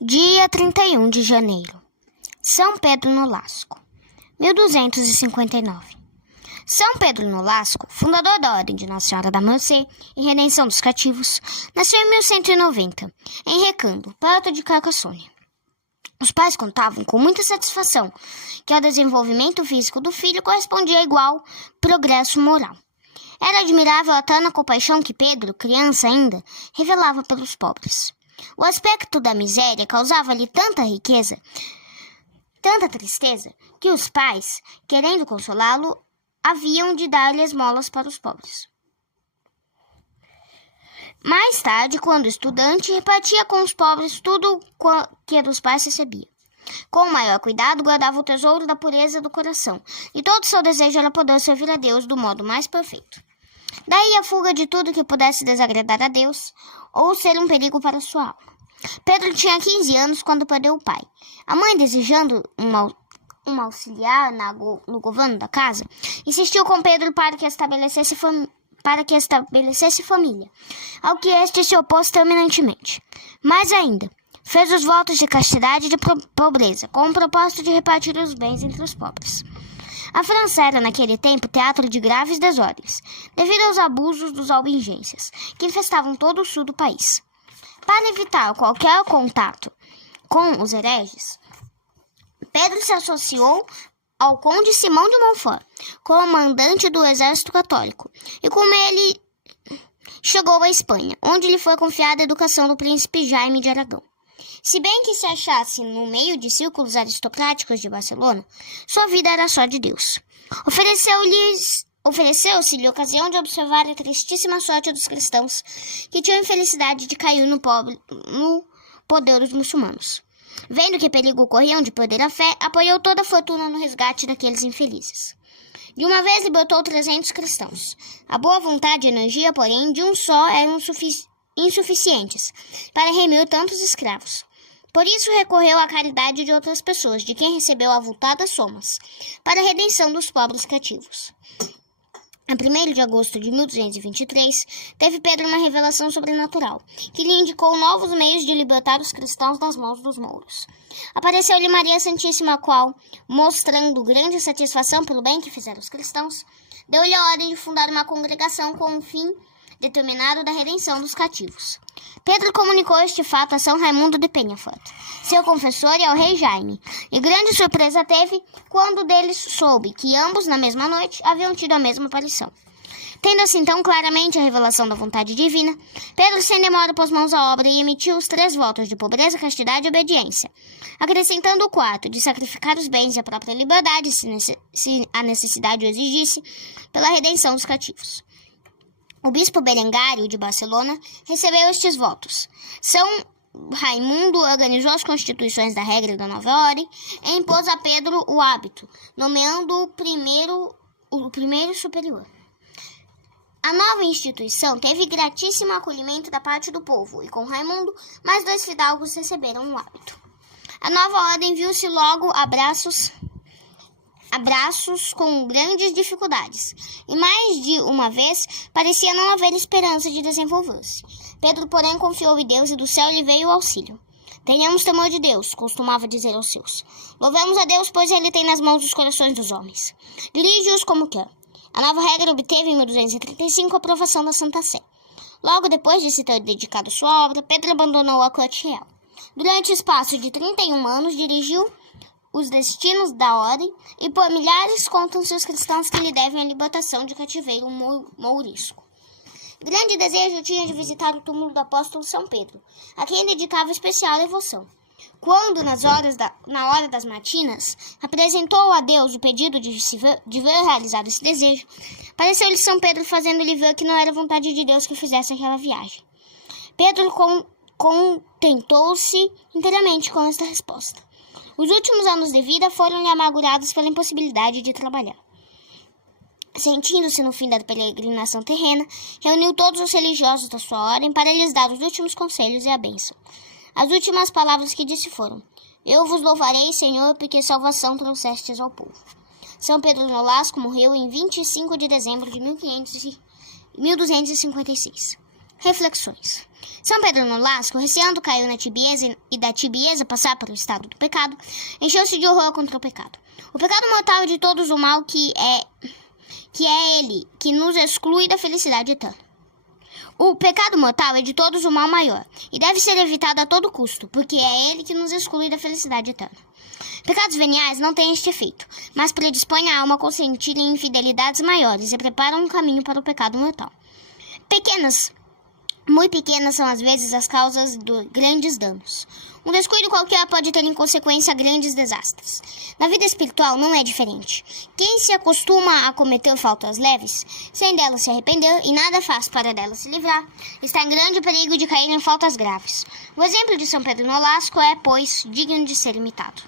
Dia 31 de janeiro. São Pedro Nolasco, 1259. São Pedro Nolasco, fundador da Ordem de Nossa Senhora da Mercê e Redenção dos Cativos, nasceu em 1190, em Recando, perto de Carcassonne. Os pais contavam com muita satisfação que ao desenvolvimento físico do filho correspondia igual progresso moral. Era admirável a tana compaixão que Pedro, criança ainda, revelava pelos pobres. O aspecto da miséria causava-lhe tanta riqueza, tanta tristeza, que os pais, querendo consolá-lo, haviam de dar-lhe esmolas para os pobres. Mais tarde, quando estudante, repartia com os pobres tudo que dos pais recebia. Com o maior cuidado, guardava o tesouro da pureza do coração, e todo seu desejo era poder servir a Deus do modo mais perfeito. Daí a fuga de tudo que pudesse desagradar a Deus ou ser um perigo para sua alma. Pedro tinha 15 anos quando perdeu o pai. A mãe, desejando um auxiliar no governo da casa, insistiu com Pedro para que estabelecesse família, ao que este se opôs terminantemente. Mais ainda, fez os votos de castidade e de pobreza, com o propósito de repartir os bens entre os pobres. A França era, naquele tempo, teatro de graves desordens, devido aos abusos dos albigenses, que infestavam todo o sul do país. Para evitar qualquer contato com os hereges, Pedro se associou ao conde Simão de Montfort, comandante do exército católico, e com ele chegou à Espanha, onde lhe foi confiada a educação do príncipe Jaime de Aragão. Se bem que se achasse no meio de círculos aristocráticos de Barcelona, sua vida era só de Deus. Ofereceu-se-lhe ocasião de observar a tristíssima sorte dos cristãos, que tinham a infelicidade de cair no poder dos muçulmanos. Vendo que perigo corriam de perder a fé, apoiou toda a fortuna no resgate daqueles infelizes. De uma vez libertou 300 cristãos. A boa vontade e energia, porém, de um só eram insuficientes para remir tantos escravos. Por isso recorreu à caridade de outras pessoas, de quem recebeu avultadas somas, para a redenção dos pobres cativos. A 1º de agosto de 1223, teve Pedro uma revelação sobrenatural, que lhe indicou novos meios de libertar os cristãos das mãos dos mouros. Apareceu-lhe Maria Santíssima, a qual, mostrando grande satisfação pelo bem que fizeram os cristãos, deu-lhe a ordem de fundar uma congregação com um fim determinado da redenção dos cativos. Pedro comunicou este fato a São Raimundo de Peñafort, seu confessor, e ao rei Jaime, e grande surpresa teve quando deles soube que ambos, na mesma noite, haviam tido a mesma aparição. Tendo assim tão claramente a revelação da vontade divina, Pedro sem demora pôs mãos à obra e emitiu os 3 votos de pobreza, castidade e obediência, acrescentando o 4, de sacrificar os bens e a própria liberdade, se a necessidade o exigisse, pela redenção dos cativos. O bispo Berengário de Barcelona recebeu estes votos. São Raimundo organizou as constituições da regra da nova ordem e impôs a Pedro o hábito, nomeando o primeiro superior. A nova instituição teve gratíssimo acolhimento da parte do povo, e com Raimundo, mais 2 fidalgos receberam o hábito. A nova ordem viu-se logo abraços com grandes dificuldades, e mais de uma vez parecia não haver esperança de desenvolver-se. Pedro, porém, confiou em Deus, e do céu lhe veio o auxílio. Tenhamos temor de Deus, costumava dizer aos seus. Louvemos a Deus, pois ele tem nas mãos os corações dos homens. Dirige-os como quer. A nova regra obteve em 1235 a aprovação da Santa Sé. Logo depois de se ter dedicado sua obra, Pedro abandonou a corte real. Durante o espaço de 31 anos, dirigiu os destinos da ordem, e por milhares contam-se os cristãos que lhe devem a libertação de cativeiro mourisco. Grande desejo tinha de visitar o túmulo do apóstolo São Pedro, a quem dedicava especial devoção. Quando, na hora das matinas, apresentou a Deus o pedido de ver realizado esse desejo, pareceu-lhe São Pedro fazendo-lhe ver que não era vontade de Deus que fizesse aquela viagem. Pedro contentou-se inteiramente com esta resposta. Os últimos anos de vida foram-lhe amargurados pela impossibilidade de trabalhar. Sentindo-se no fim da peregrinação terrena, reuniu todos os religiosos da sua ordem para lhes dar os últimos conselhos e a bênção. As últimas palavras que disse foram: Eu vos louvarei, Senhor, porque salvação trouxestes ao povo. São Pedro Nolasco morreu em 25 de dezembro de 1256. Reflexões. São Pedro Nolasco, receando cair na tibieza e da tibieza passar para o estado do pecado, encheu-se de horror contra o pecado. O pecado mortal é de todos o mal que é ele, que nos exclui da felicidade eterna. O pecado mortal é de todos o mal maior, e deve ser evitado a todo custo, porque é ele que nos exclui da felicidade eterna. Pecados veniais não têm este efeito, mas predispõem a alma a consentir em infidelidades maiores e preparam um caminho para o pecado mortal. Muito pequenas são às vezes as causas de grandes danos. Um descuido qualquer pode ter em consequência grandes desastres. Na vida espiritual não é diferente. Quem se acostuma a cometer faltas leves, sem delas se arrepender e nada faz para delas se livrar, está em grande perigo de cair em faltas graves. O exemplo de São Pedro Nolasco é, pois, digno de ser imitado.